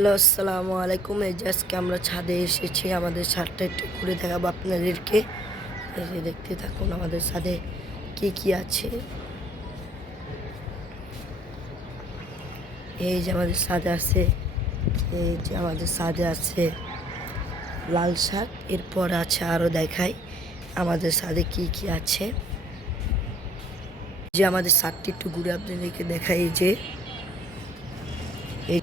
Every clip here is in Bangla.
হ্যালো, আসসালামু আলাইকুম। এই যে আজকে আমরা ছাদে এসেছি, আমাদের ছাদটা একটু ঘুরে দেখাবো আপনাদেরকে। যে দেখতে থাকুন, আমাদের ছাদে কি কি আছে। এই যে আমাদের ছাদে আছে, এই যে আমাদের ছাদে আছে লাল শাক। এরপর আছে আরও দেখাই আমাদের ছাদে কি কি আছে। যে আমাদের ছাদটি একটু ঘুরে আপনাদেরকে দেখাই যে, এই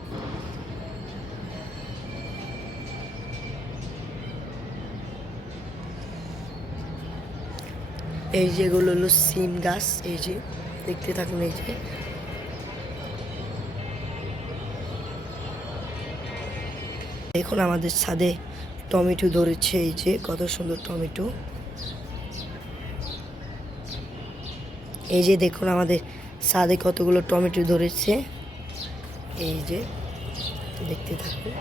এই যেগুলো হলো সিম গাছ, এই যে, দেখতে থাকুন এই যে। দেখুন আমাদের ছাদে টমেটো ধরেছে, এই যে, কত সুন্দর টমেটো। এই যে দেখুন আমাদের ছাদে কতগুলো টমেটো ধরেছে। এই যে, দেখতে থাকুন।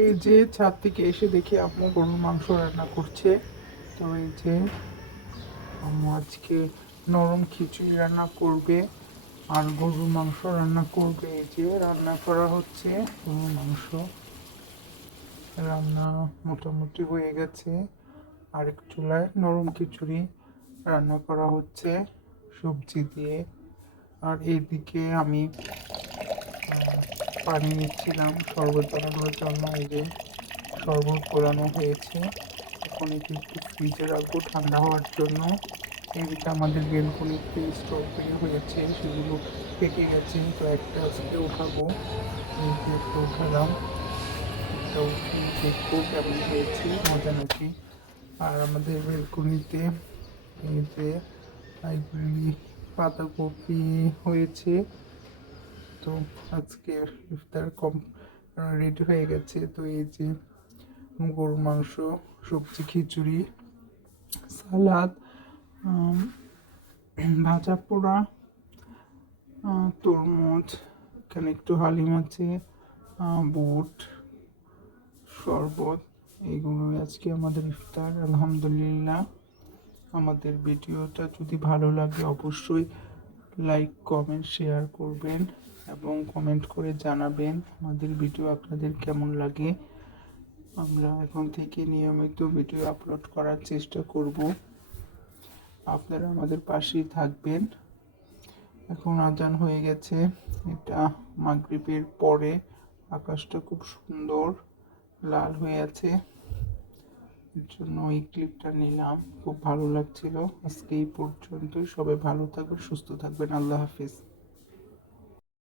এই যে ছাদ থেকে এসে দেখি আম্মু গরুর মাংস রান্না করছে। তো এই যে আম্মু আজকে নরম খিচুড়ি রান্না করবে আর গরুর মাংস রান্না করবে। এই যে রান্না করা হচ্ছে গরুর মাংস। রান্না মোটামুটি হয়ে গেছে। আরেক চুলায় নরম খিচুড়ি রান্না করা হচ্ছে সবজি দিয়ে। আর এদিকে আমি পানি নিচ্ছিলাম। শরবত বানানোর জন্য এই যে শরবত পোড়ানো হয়েছে। এখন এটি একটু ফ্রিজে রাখব ঠান্ডা হওয়ার জন্য। এদিকে আমাদের বেলকনিতে স্ট্রবেরি হয়েছে। সেগুলো পেকে গেছে, তো একটা আজকে উঠাবো। এই যে একটা উঠালাম। একটা উঠে দেখব কেমন হয়েছে, মজা নাকি। আর আমাদের বেলকনিতে এই যে পাতাকপি হয়েছে। তো আজকে ইফতার কম রেডি হয়ে গেছে। তো এই যে গরুর মাংস, সবজি, খিচুড়ি, সালাদ ভাজা পোড়া তরমুজ, এখানে একটু হালিম আছে বুট, শরবত, এইগুলোই আজকে আমাদের ইফতার। আলহামদুলিল্লাহ, আমাদের ভিডিওটা যদি ভালো লাগে অবশ্যই লাইক কমেন্ট শেয়ার করবেন। এবং কমেন্ট করে জানাবেন আমাদের ভিডিও আপনাদের কেমন লাগে। আমরা এখন থেকে নিয়মিত ভিডিও আপলোড করার চেষ্টা করব। আপনারা আমাদের পাশেই থাকবেন। এখন আজান হয়ে গেছে। এটা মাগরিবের পরে। আকাশটা খুব সুন্দর, লাল হয়ে আছে। এর জন্য এই ক্লিপটা নিলাম। খুব ভালো লাগছিল। আজকে এই পর্যন্তই। সবাই ভালো থাকবেন, সুস্থ থাকবেন। আল্লাহ হাফিজ।